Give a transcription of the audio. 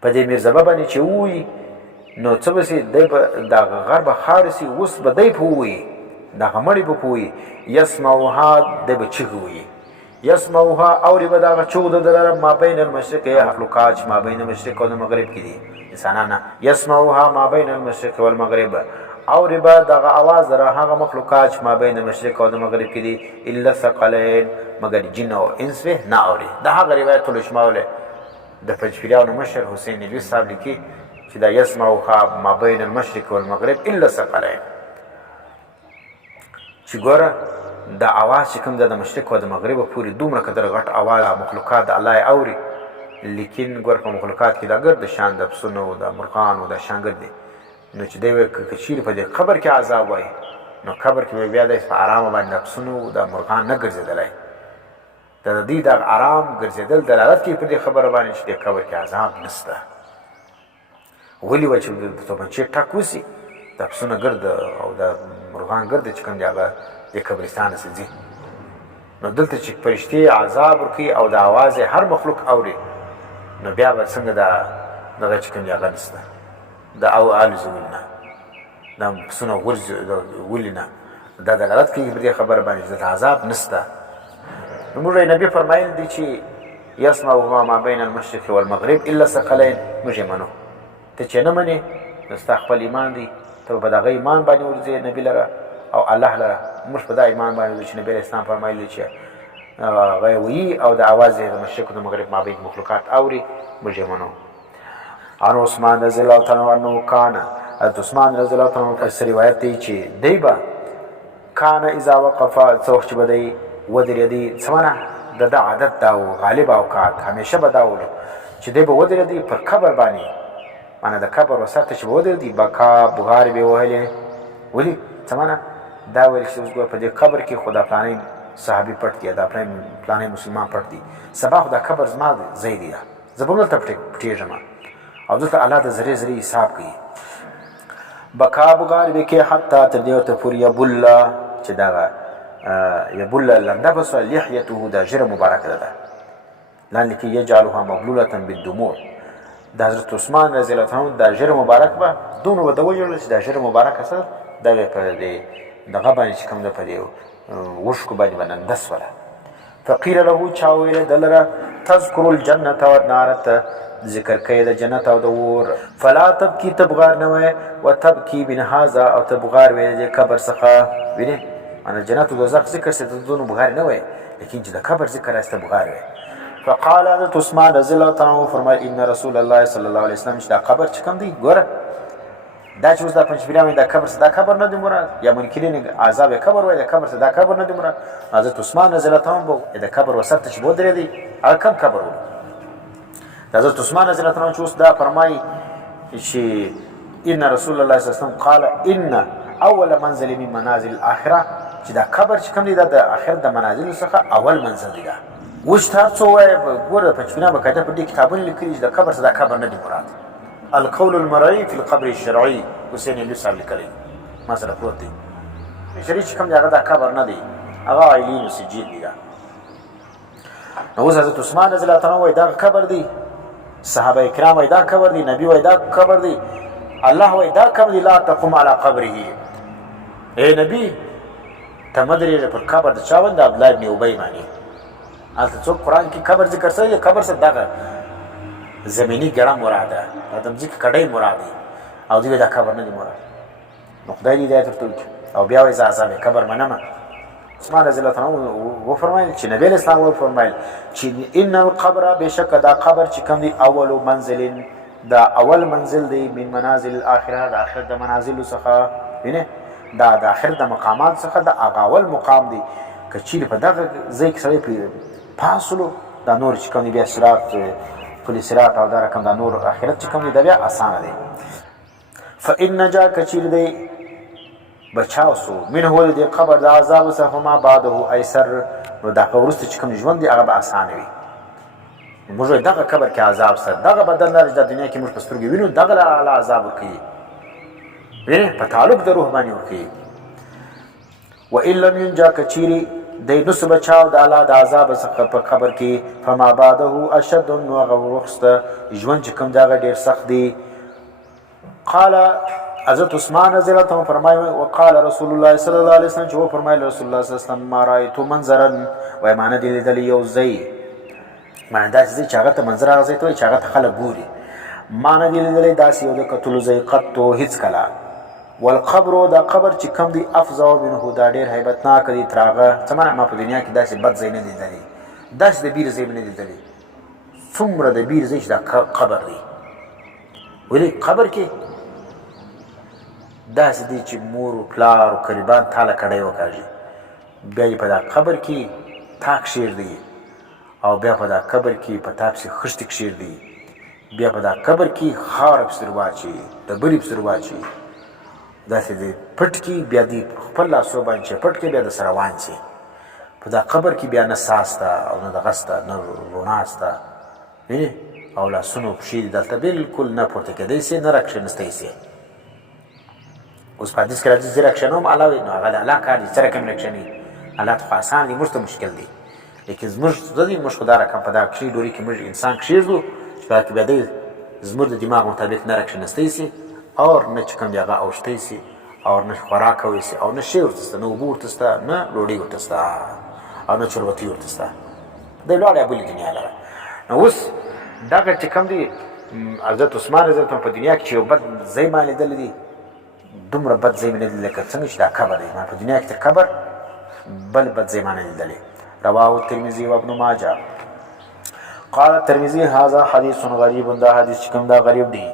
په دې میرزبه باندې چې ووایي نو څه به سي دی به دغه غر به خاورې سي اوس به دی په ووایي دغه مړی به په ووایي یسمعها دی به چغې ووایي یسمعها اوري به دغه چغ د لره ما بین المشرق مخلوقات چې ما بین مشرق او د مغرب کې دي انسانانه یسمعها ما بین المشرق والمغرب اوري به دغه اواز در هغه مخلوقات چې ما بین مشرق او د مغرب کې دي الا ثقلین مگر جن او انس نه اوري دا هغه روایت الشماوله د پنځپیرانو مشر حسین علوي صاحب لیکي چې دا یسمعها ما بین المشرق والمغرب الا ثقلین چې ګوره دا اواز چې کوم د مشرق او د مغرب پورې دومره قدر غټ اواز مخلوقات د الله اوري لیکن ګور په مخلوقات کې دا ګرد شان د پسونو او د مرغان او د شانګر دي نو چې دی کچیر په دې قبر کې عذاب وای نو قبر کې بیا د آرام باندې پسونو او د مرغان نه ګرځیدلای د دې د آرام ګرځیدل دلالت کوي په دې خبره باندې چې د قبر کې عذاب نشته ولی و چې د توبنچې ټاکوسی د پسونو ګرد او د مرغان ګرد چې کوم دی هغه د قبرستان څخه ځي نو دلته چې فرشتي عذاب ورکوي او د اواز هر مخلوق اوري نو بیا به څنګه دغه چې کوم دی هغه نشته د او الزول نه د پسونو ولي نه دا دلالت کوي په دې خبره باندې چې د عذاب نشته نو موږ نبی فرمایل دي چې یسمع ما بین المشرق والمغرب الا ثقلین موږ منو ته چې نه منې نو ستا خپل ایمان دی ته به دغه ایمان باندې ورځې نبی لره او الله لره موږ په دا ایمان باندې چې نبی اسلام فرمایلی چې هغه وایي او د اواز د مشرق او د مغرب مابین مخلوقات اوري موږ منو عن عثمان رضی الله تعالی عنه کان حضرت عثمان رضی الله تعالی عنه روایت دی چې دی به کان اذا وقف څوک چې به دی ودرېدی څمنه د عادت دا و غالب اوقات همیشه به دا و چې دی به ودرېدی پر قبر باندې معنی د قبر وسط چې به ودرېدی بکا بغار به وهلې ولي څمنه دا ویل چې اوس په دې قبر کې خدا پلانې صحابي پټ دی دا پلانې مسلمان پټ دی سبا خدا قبر زما ځای دی زه به دلته پټېږم او دلته الله د ذرې ذرې حساب کوي بکا بغار به کې حتی تر دې ورته پورې یبله چې دغه یبله لنده بس لحیته دا ژیره مبارکه ده لاندې کې یجعلها مبلوله بالدموع د حضرت عثمان رضی الله عنه دا ژیره مبارک به دونه به د وجړل چې دا ژیره مبارکه سره دا په دې دغه باندې چې کوم ده په دې وشکو باندې بنندس ولا فقیل له چا ویل دلره تذکر الجنه والنار ته ذکر کوي د جنت او د اور فلا تبکی تبغار نه وای او تبکی من هذا او تبغار وای د قبر څخه ویني انا جنت او دوزخ ذکر څه د دونو بغار نه وای لیکن چې د قبر ذکر است بغار وای فقال حضرت عثمان رضی الله تعالی عنہ فرمای ان رسول الله صلی الله علیه وسلم چې دا قبر چې کوم دی ګوره دا چې اوس دا پنځپیران دا قبر څه دا قبر نه دی مراد یا منکرین عذاب قبر وای دا قبر څه دا قبر نه دی مراد حضرت عثمان رضی الله تعالی عنہ دا قبر وسط چې بودره دی هغه کوم قبر و حضرت عثمان رضی الله عنه چې اوس دا فرمایي چې ان رسول الله صلی الله علیه وسلم قال ان اول منزل من منازل الاخره چې دا قبر چې کوم دی دا د اخرت د منازل څخه اول منزل دی اوس تاسو وای ګوره په چینه به کته په دې کتابونو لیکلي چې دا قبر څه دا قبر نه دی مراد القول المرعي في القبر الشرعي حسین علوي صاحب لیکلی ما سره پروت دی شریع چې کوم دی هغه دا قبر نه دی هغه عیلین او سجید دی نو اوس حضرت عثمان رضی الله عنه وای دا قبر دی صحابه کرام وای دا قبر دی نبی وای دا قبر دی الله وای دا قبر دی لا تقوم على قبره اے نبی تمدری پر قبر د چاوند عبد الله ابن ابي معنی البته څوک قران کې قبر ذکر سره قبر څه دغه زمینی ګړه مراد ده ادم ځکه کډای مراد دی او دې دا قبر نه دی مراد نو خدای دې دې ترته او بیا وای عذاب قبر منما عثمان رضی الله عنه و فرمایل چې نبی اسلام و فرمایل چې ان القبر بشک دا قبر چې کوم دی اول منزل دا اول منزل دی من منازل الاخره د اخرت د منازل څخه وینه دا د اخرت د مقامات څخه د اول مقام دی کچیر په دغه ځای کې سره فاصلو دا نور چې کوم دی بیا صراط پولیس صراط او دا رقم دا نور اخرت چې کوم دی دا بیا اسانه دی فان جا کچیر دی بچاو سو من هو دې قبر د عذاب څخه ما بعده ایسر نو دا ورسته چې کوم ژوند دی هغه به اسانه وي موږ دغه قبر کې عذاب سره دغه بدن لري د دنیا کې موږ پسترګې وینو دغه له عذاب کوي ویني په تعلق د روح باندې ورکی و ان لم ينجا کچيري دی نسو بچاو د الله د عذاب څخه په قبر کې فما بعده اشد نو هغه وروسته ژوند چې کوم د هغه ډېر سخت دی. قال حضرت عثمان رضی الله عنه فرمایي وقال رسول الله صلی الله علیه وسلم چې و فرمایل رسول الله صلی الله علیه وسلم ما رایت منظرا وای معنی دی لیدل یو ځای معنی داسې ځای چې هغه ته منظر هغه ځای ته وایي چې هغه ته خلک ګوري معنی دی لیدلی داسې یو د کتلو ځای قطو هېڅ کله والقبر دا قبر چې کم دی افظع منه دا ډېر هیبتناک دی تر هغه څه معنی ما په دنیا کې داسې بد ځای نه دی لیدلی داسې د بیر ځای مې نه دی لیدلی څومره د بیر ځای چې دا قبر دی ولې قبر کې داسې دی چې مور و پلار و قریبان تاله کړی وکاږي بیا یې په دا قبر کې تا کښېږدي او بیا په دا قبر کې په تا پسې خښتې کښېږدي بیا په دا قبر کې خاوره پسې واچوي ډبرې پسې واچوي داسې دی پټ کې بیا دی خپل لاسو باندې چې پټ کې بیا د سره روان شي په دا قبر کې بیا نه ساه شته او نه دغه شته نه رڼا شته وینې او لاسونه پښې دي دلته بلکل نه پورته کېدی شي نه راکښېنستی شي. اوس په حدیث کې راځي زه راکښېنوم الله وایي نو هغه د الله کار دی څه رقم راکښېنوي الله ته خو اسان دی موږ ته مشکل دی لیکن زموږ څه دی موږ خو دا رقم په دا کښې ډوري کې موږ انسان کښېږدو چې په کې بیا دی زموږ د دماغ مطابق نه راکښېنستی شي او نه چې کوم دی هغه اوښتی شي او نه خوراک کوی شي او نه شی ورته شته نه اوبه ورته شته نه ډوډۍ ورته شته او نه چربتي ورته شته دی ولاړی بلې دنیا لره. نو اوس دغه چې کوم دی حضرت عثمان رضی الله عنه په دنیا کې چې یو بد ځای ما لیدلی دی دومره بد ځای مې نه لیدلی لکه څنګه چې دا قبر دی ما په دنیا کې تر قبر بل بد ځای ما نه لیدلی. رواه الترمذي وابن ماجه. قال الترمذي هذا حديث غريب دا حدیث چې کوم دا غریب دی